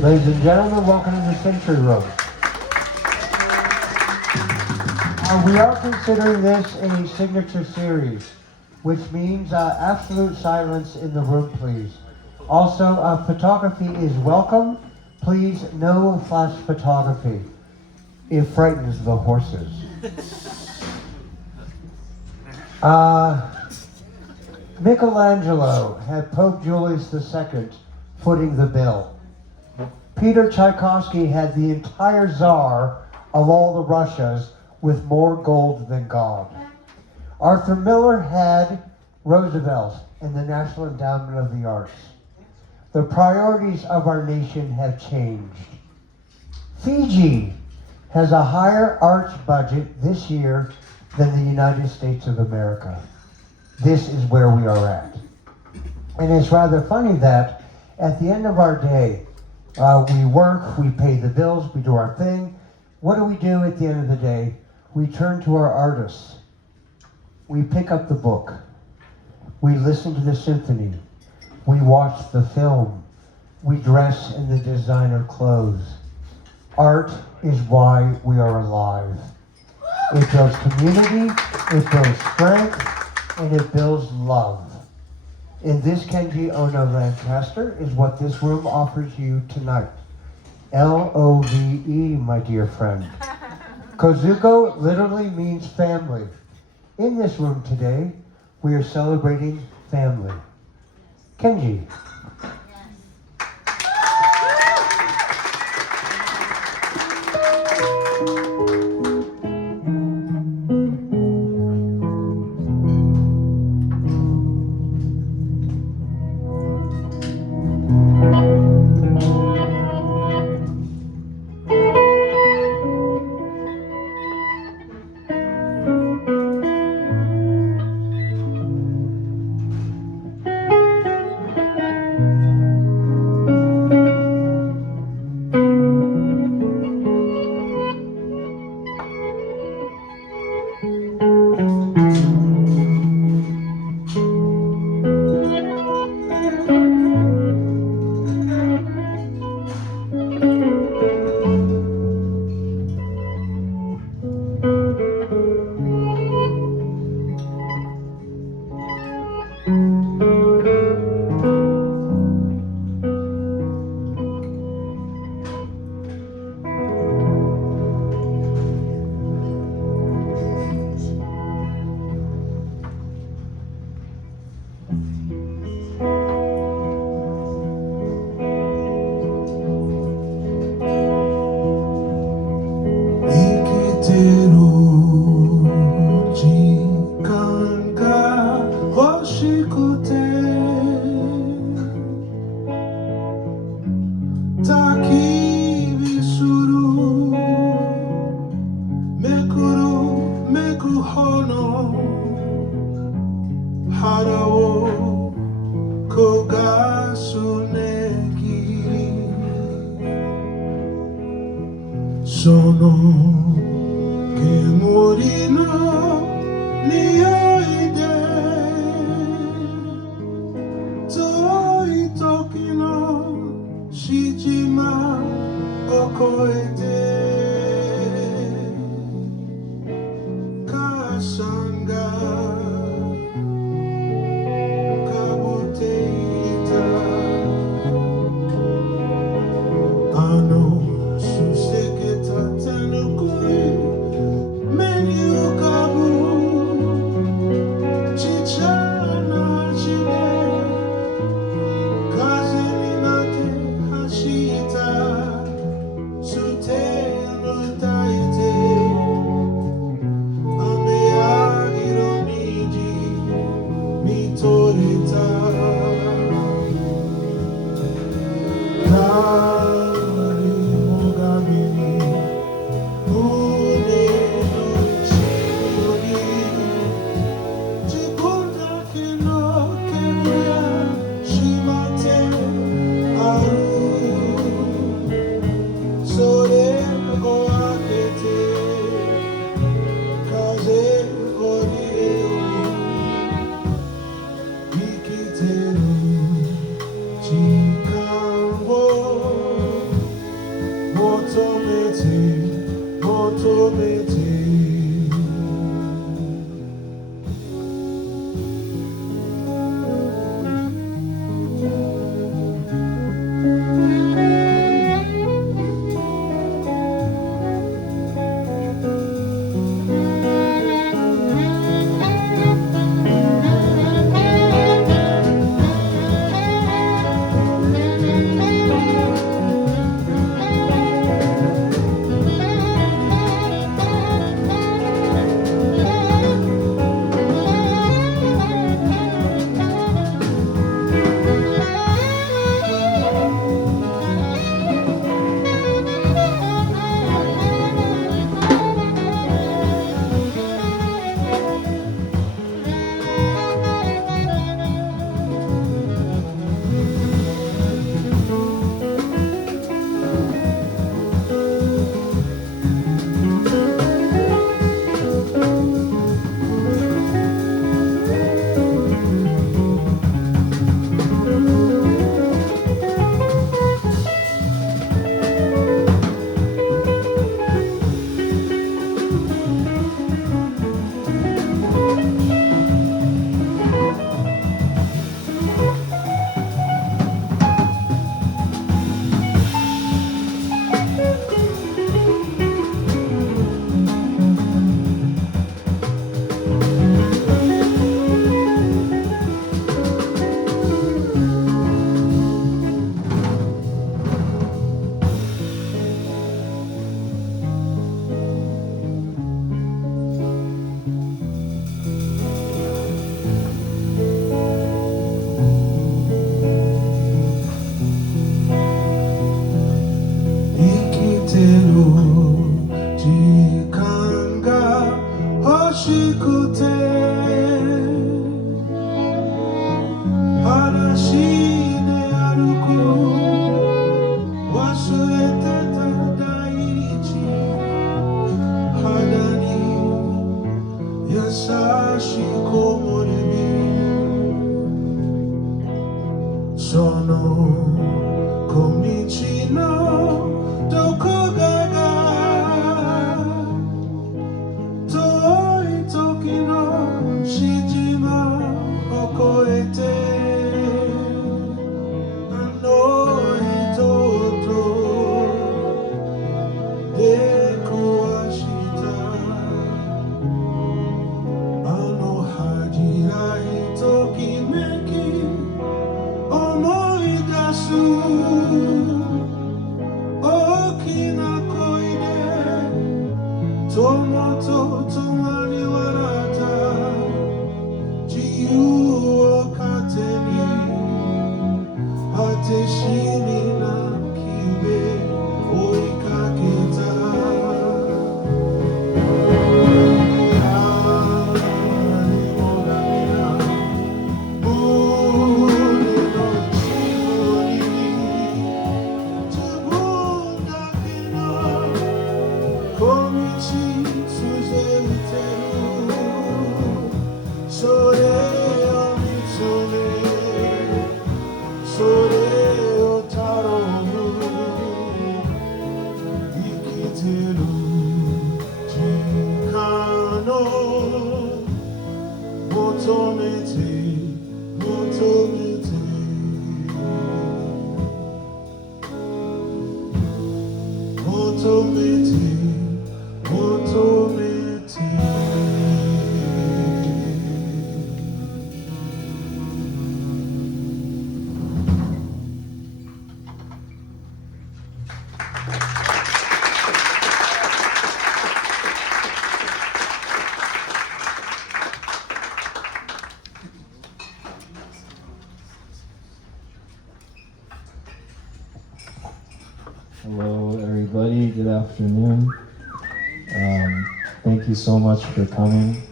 Ladies and gentlemen, welcome to the Century Room. We are considering this a signature series, which means absolute silence in the room, please. Also, photography is welcome. Please, no flash photography. It frightens the horses. Michelangelo had Pope Julius II footing the bill. Peter Tchaikovsky had the entire Tsar of all the Russias with more gold than God. Arthur Miller had Roosevelt and the National Endowment of the Arts. The priorities of our nation have changed. Fiji has a higher arts budget this year than the United States of America. This is where we are at. And it's rather funny that at the end of our day, we work, we pay the bills, we do our thing. What do we do at the end of the day? We turn to our artists. We pick up the book. We listen to the symphony. We watch the film. We dress in the designer clothes. Art is why we are alive. It builds community, it builds strength, and it builds love. And this Kenji Ono Lancaster is what this room offers you tonight. L-O-V-E, my dear friend. Kazoku literally means family. In this room today, we are celebrating family. Kenji. Hello, everybody. Good afternoon. Thank you so much for coming.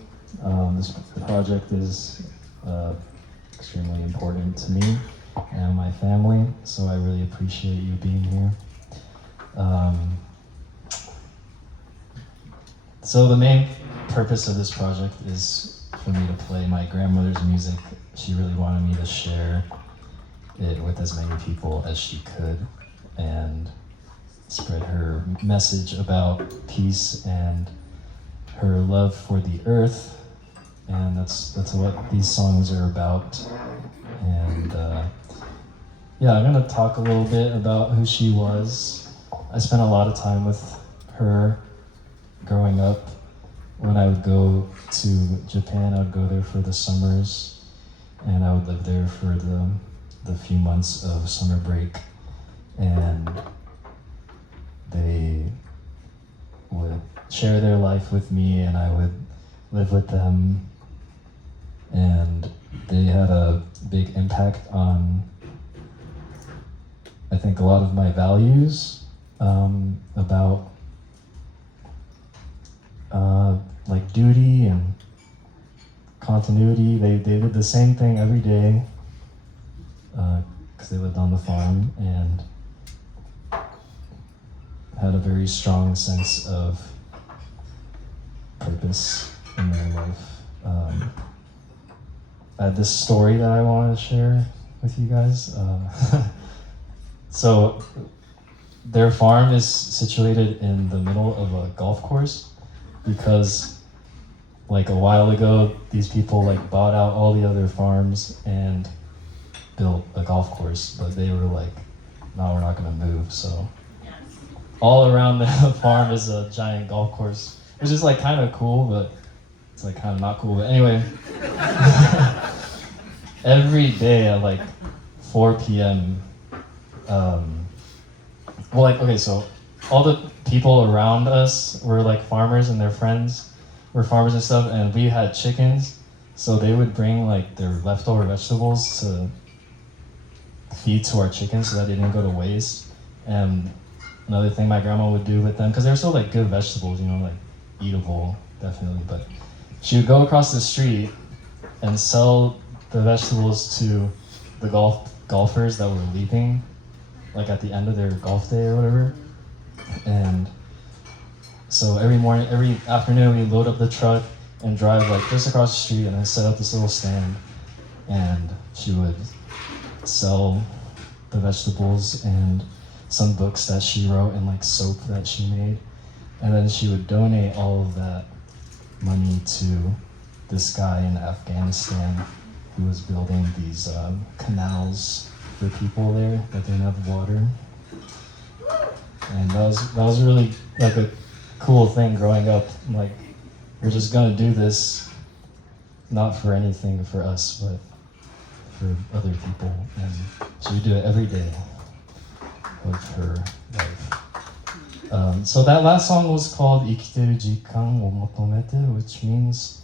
This project is extremely important to me and my family, so I really appreciate you being here. So the main purpose of this project is for me to play my grandmother's music. She really wanted me to share it with as many people as she could and spread her message about peace and her love for the earth, and that's what these songs are about. And yeah, I'm gonna talk a little bit about who she was. I spent a lot of time with her growing up. When I would go to Japan, I would go there for the summers, and I would live there for the few months of summer break. And they would share their life with me, and I would live with them. And they had a big impact on, I think, a lot of my values about like duty and continuity. They did the same thing every day because they lived on the farm and had a very strong sense of purpose in their life. I had this story that I wanted to share with you guys. So their farm is situated in the middle of a golf course because like a while ago, these people like bought out all the other farms and built a golf course, but they were like, no, we're not gonna move. So all around the farm is a giant golf course, which is like kind of cool, but it's like kind of not cool. But anyway, every day at like 4 p.m. Well, like, okay, so all the people around us were like farmers and their friends were farmers and stuff, and we had chickens, so they would bring like their leftover vegetables to feed to our chickens so that they didn't go to waste. And another thing my grandma would do with them, because they were still like good vegetables, you know, like eatable, definitely, but she would go across the street and sell the vegetables to the golfers that were leaving, like at the end of their golf day or whatever. And so every afternoon we load up the truck and drive like just across the street and then set up this little stand, and she would sell the vegetables and some books that she wrote and like soap that she made. And then she would donate all of that money to this guy in Afghanistan who was building these canals for people there that didn't have water. And that was really like a cool thing growing up. Like, we're just gonna do this, not for anything for us, but for other people. And she would do it every day of her life. So that last song was called Ikiteru Jikan wo Motomete, which means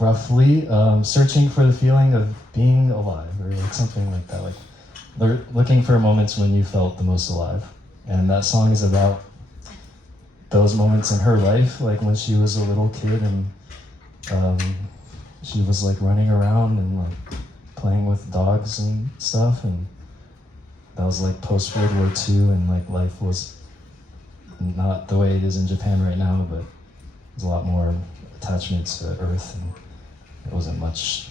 roughly searching for the feeling of being alive, or like something like that. Like looking for moments when you felt the most alive. And that song is about those moments in her life, like when she was a little kid and she was like running around and like playing with dogs and stuff, and that was like post World War II, and like life was not the way it is in Japan right now, but there's a lot more attachment to Earth, and there wasn't much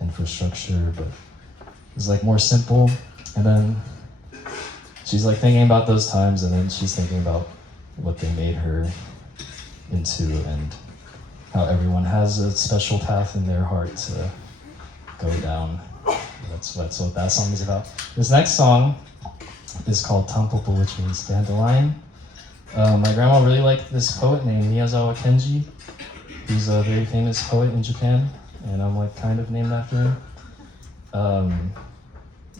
infrastructure, but it was like more simple. And then she's like thinking about those times, and then she's thinking about what they made her into and how everyone has a special path in their heart to go down. That's what that song is about. This next song is called Tampopo, which means dandelion. My grandma really liked this poet named Miyazawa Kenji. He's a very famous poet in Japan, and I'm like kind of named after him.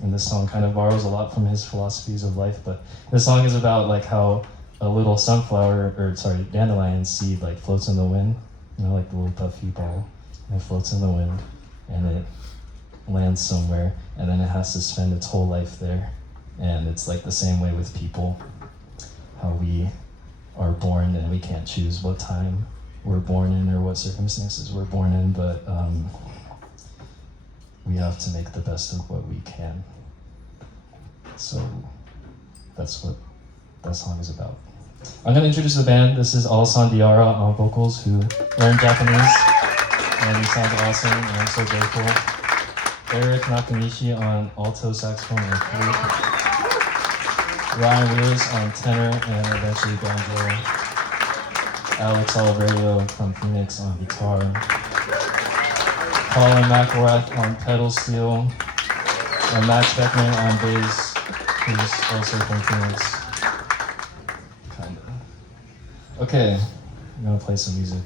And this song kind of borrows a lot from his philosophies of life, but this song is about like how a little dandelion seed like floats in the wind, like the little puffy ball, and it floats in the wind, and it lands somewhere, and then it has to spend its whole life there. And it's like the same way with people, how we are born and we can't choose what time we're born in or what circumstances we're born in, but we have to make the best of what we can. So that's what that song is about. I'm going to introduce the band. This is Alassane Diarra on vocals, who learned Japanese, and he sounds awesome, and I'm so grateful. Eric Nakanishi on alto saxophone and flute. Ryan Wheless on tenor and eventually banjo. Alex Oliverio from Phoenix on guitar. Colin Mcilrath on pedal steel. And Beckman on bass, who's also from Phoenix. Kinda. Okay, I'm gonna play some music.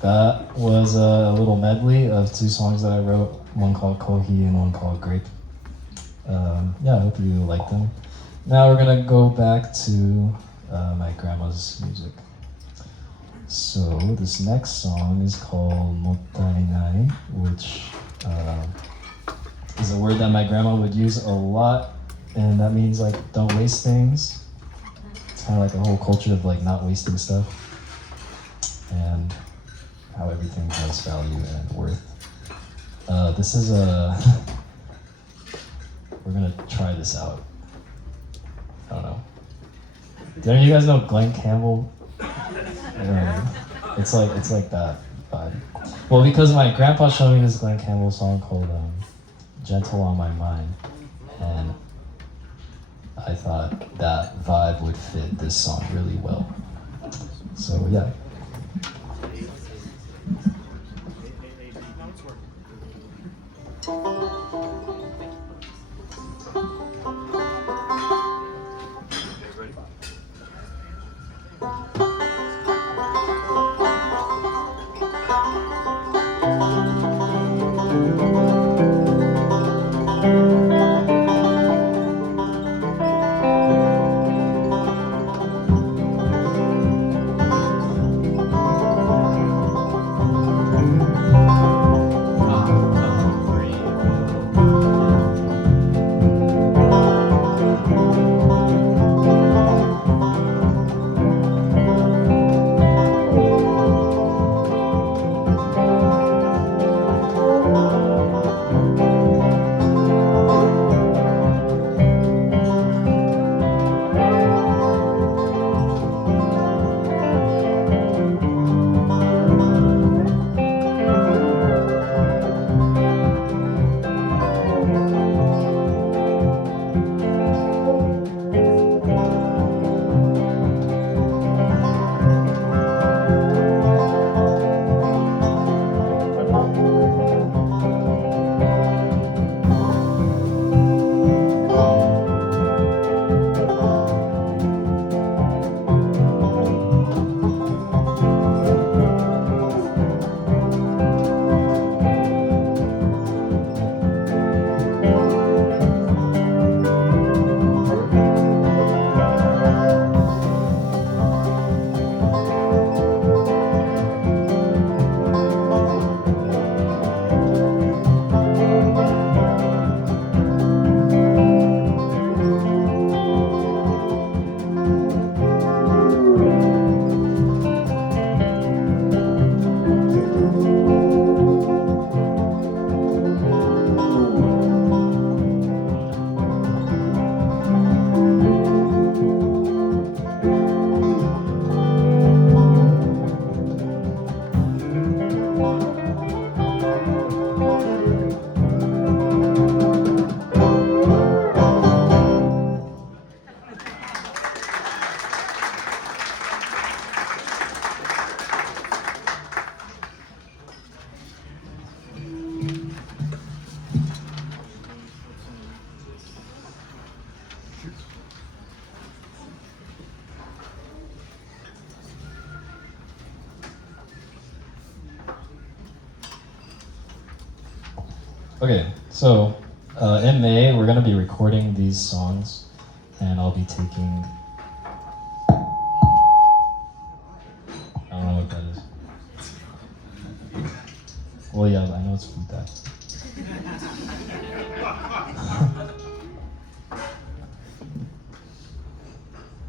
That was a little medley of 2 songs that I wrote, one called Kohi and one called Grape. Yeah, I hope you like them. Now we're gonna go back to my grandma's music. So this next song is called Mottainai, which is a word that my grandma would use a lot, and that means like don't waste things. It's kind of like a whole culture of like not wasting stuff, and how everything has value and worth. This is we're gonna try this out. I don't know. Do any of you guys know Glenn Campbell? It's like that vibe. Well, because my grandpa showed me this Glenn Campbell song called Gentle on My Mind, and I thought that vibe would fit this song really well. So yeah. Okay, so in May, we're gonna be recording these songs, and I'll be taking, I don't know what that is. Well, yeah, I know it's Flute.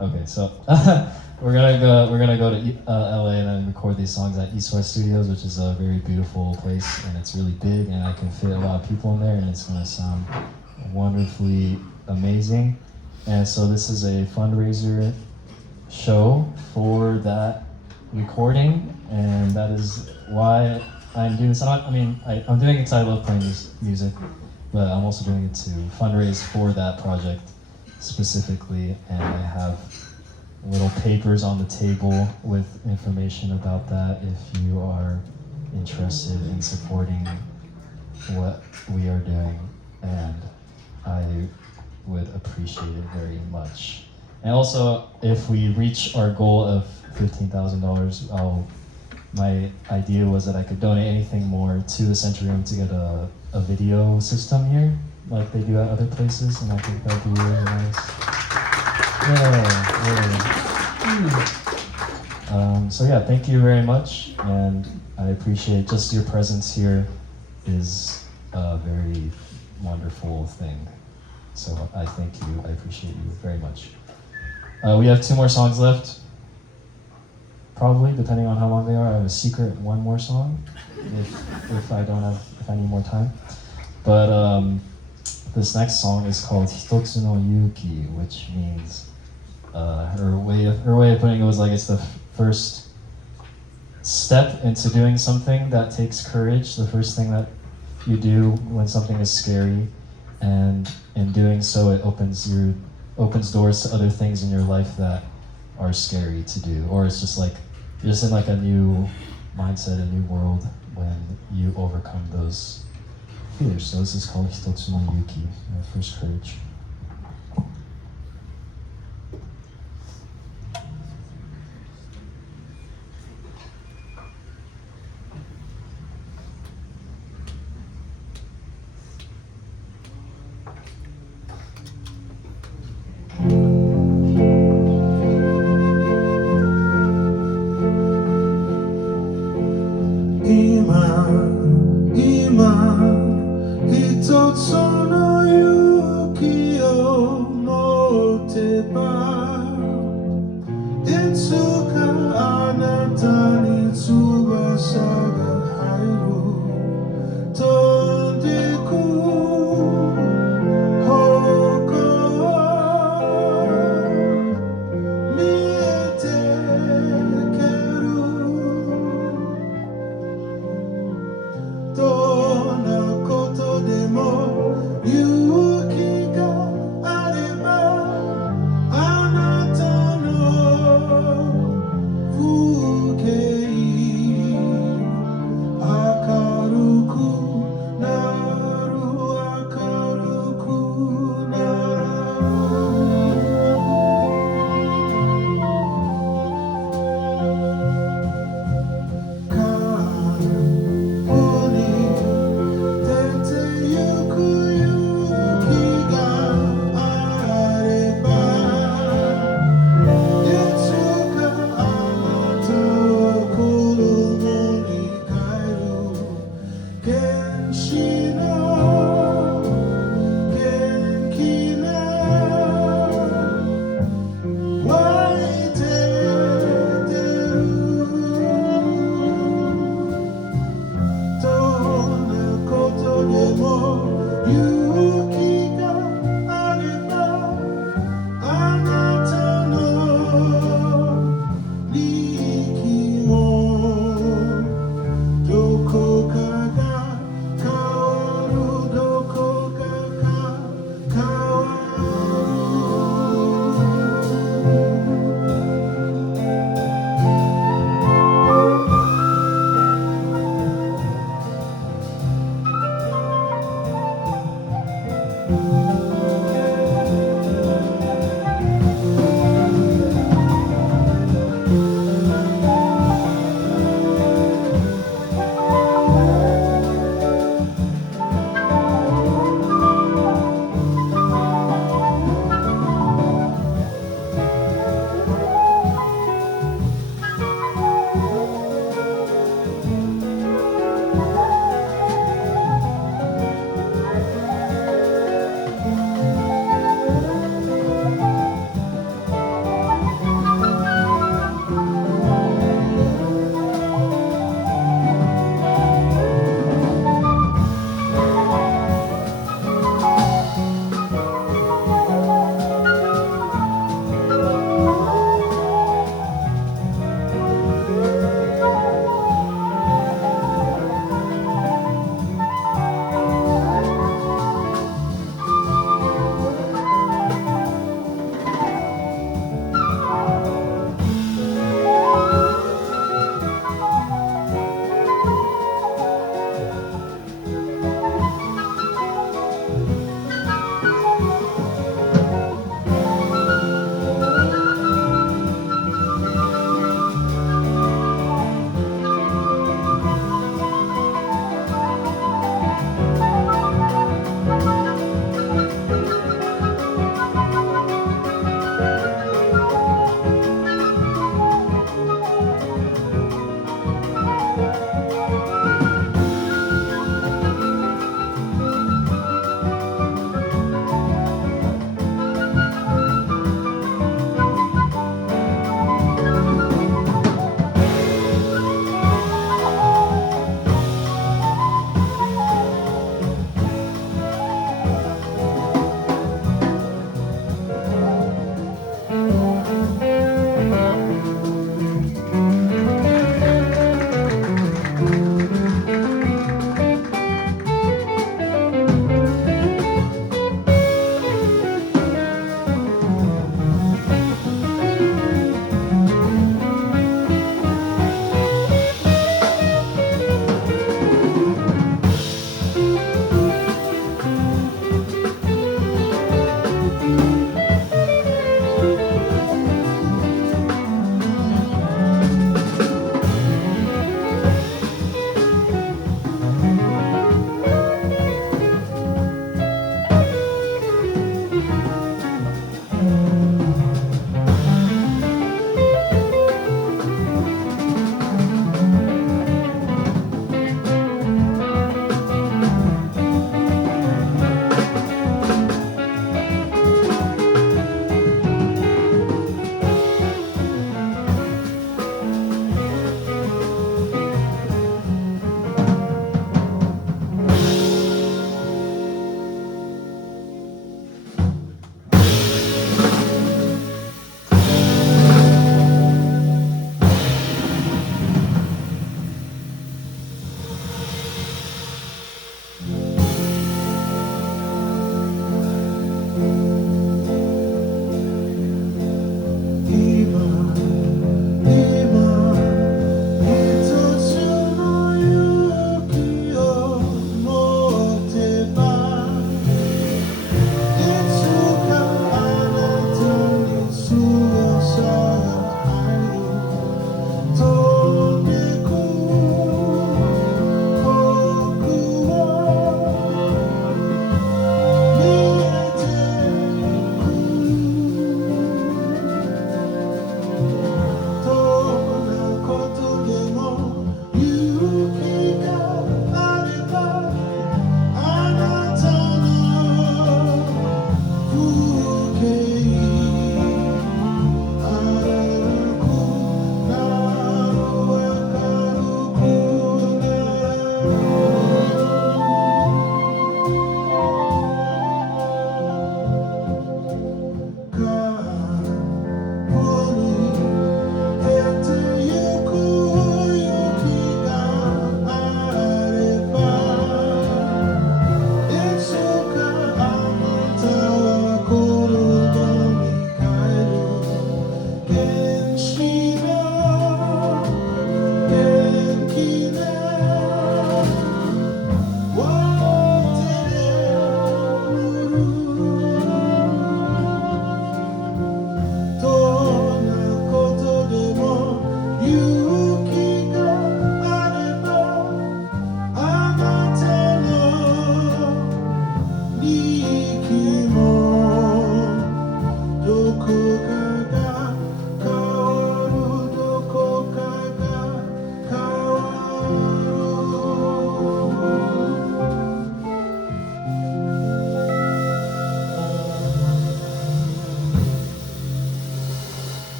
Okay, so we're gonna go to LA and then record these songs at East West Studios, which is a very beautiful place, and it's really big, and I can fit a lot of people in there, and it's gonna sound wonderfully amazing. And so this is a fundraiser show for that recording, and that is why I'm doing this. I'm doing it because I love playing this music, but I'm also doing it to fundraise for that project specifically, and I have little papers on the table with information about that if you are interested in supporting what we are doing, and I would appreciate it very much. And also, if we reach our goal of $15,000, I'll my idea was that I could donate anything more to the Century Room to get a video system here, like they do at other places, and I think that'd be really nice. So yeah, thank you very much, and I appreciate just your presence here is a very wonderful thing. So I thank you, I appreciate you very much. We have 2 more songs left. Probably, depending on how long they are. I have a secret 1 more song, if I need more time. But this next song is called Hitotsu no Yuki, which means her way of putting it was like it's the first step into doing something that takes courage, the first thing that you do when something is scary, and in doing so it opens doors to other things in your life that are scary to do, or it's just like you're just in like a new mindset, a new world when you overcome those fears. So this is called Hitotsu no Yuki, first courage.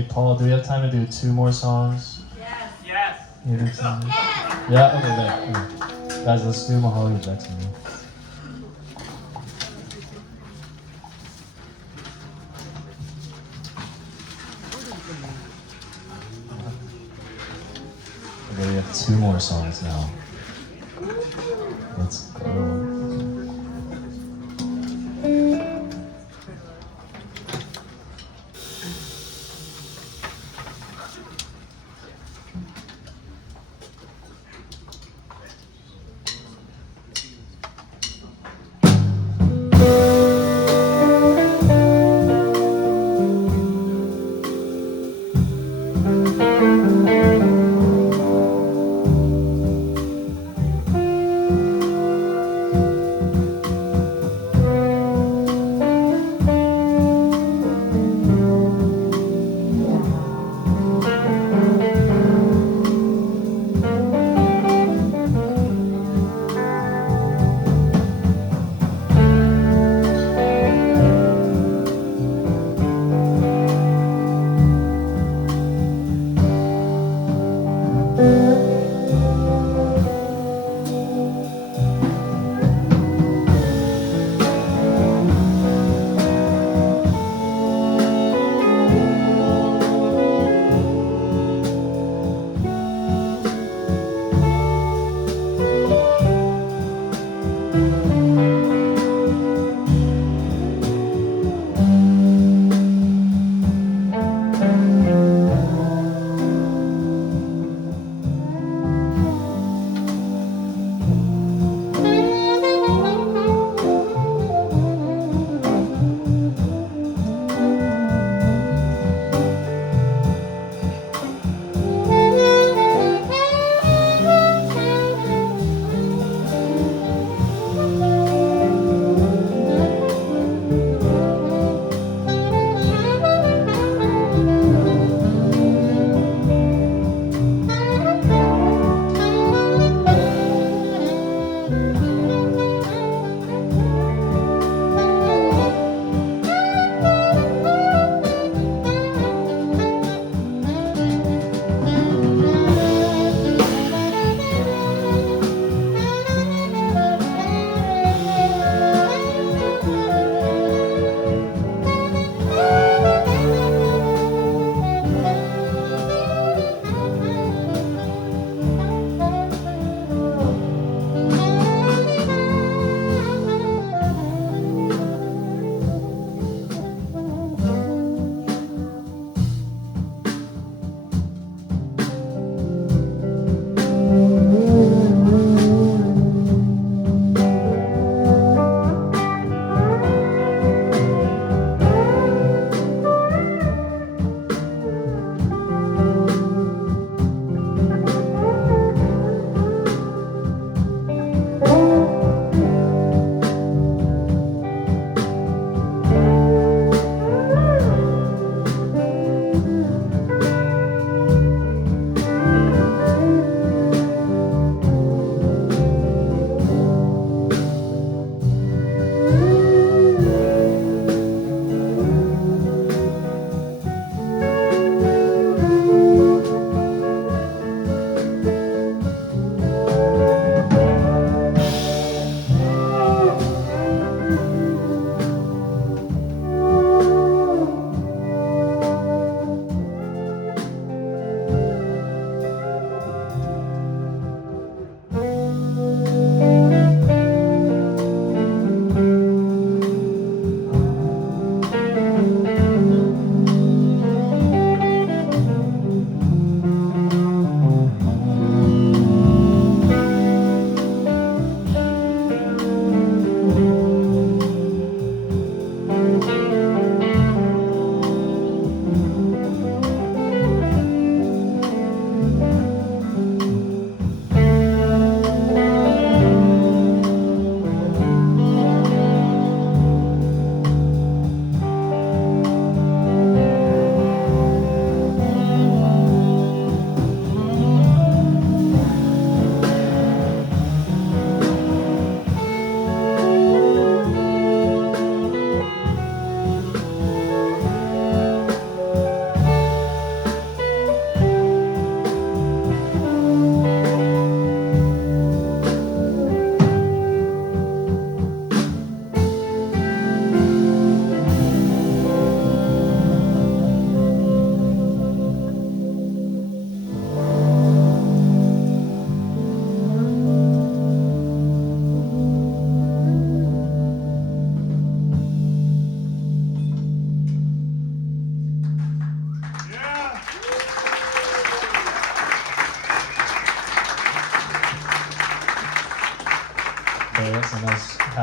Hey, Paul, do we have time to do 2 more songs? Yes. Maybe 2 more? Yeah, okay, there. Guys, let's do Mahalo Jackson. Okay, we have 2 more songs now. Let's go.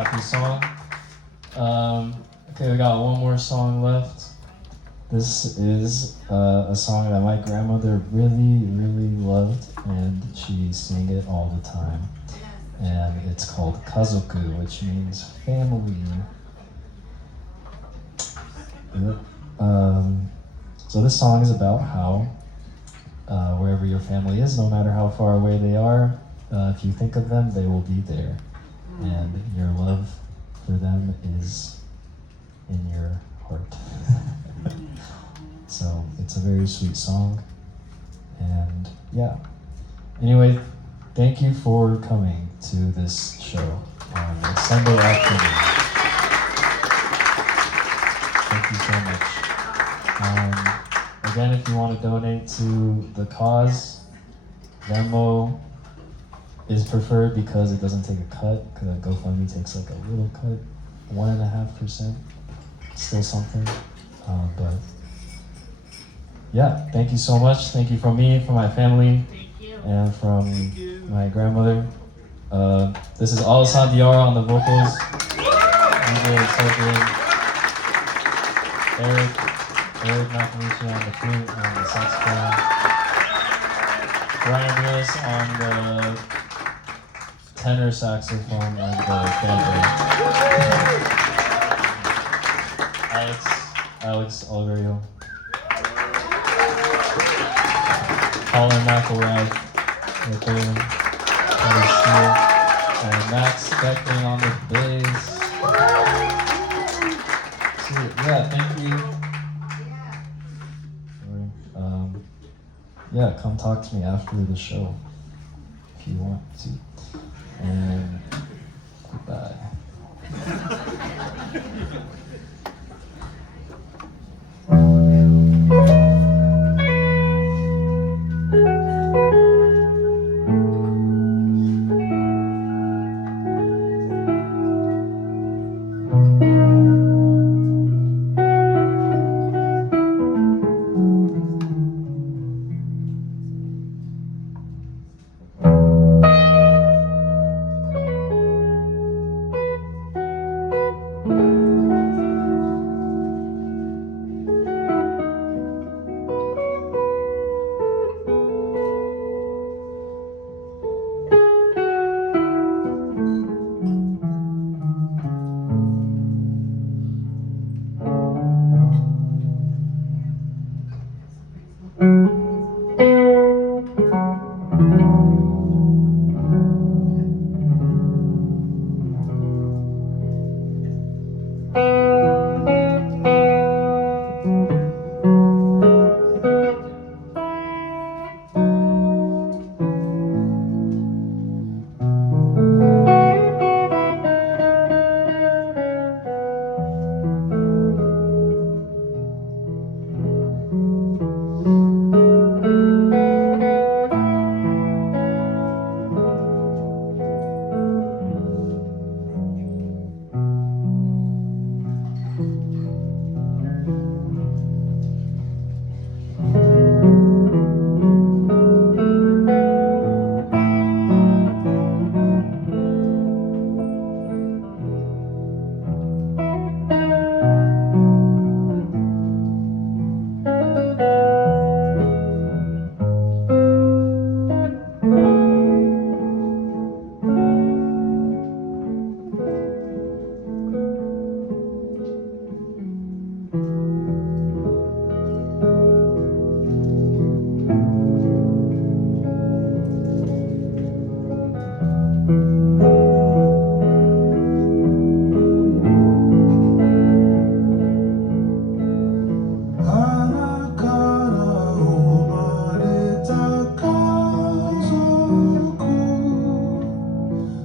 happy song. Okay, we got one more song left. This is a song that my grandmother really, really loved, and she sang it all the time. And it's called Kazoku, which means family. So this song is about how wherever your family is, no matter how far away they are, if you think of them, they will be there. And your love for them is in your heart. So it's a very sweet song. And yeah. Anyway, thank you for coming to this show on Sunday afternoon. Thank you so much. Again, if you want to donate to the cause, Venmo is preferred because it doesn't take a cut. Because GoFundMe takes like a little cut, 1.5%. Still something, but yeah. Thank you so much. Thank you from me, from my family, and from my grandmother. This is Alassane Diarra on the vocals. Eric Nakanishi on the flute and the saxophone. Wheless on the tenor saxophone and the banjo. Alex Oliverio. Colin Mcilrath, and Max Beckman on the bass. Yeah, thank you. Yeah, come talk to me after the show if you want to. And goodbye.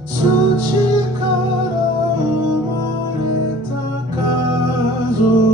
Suchi kara umareta kazo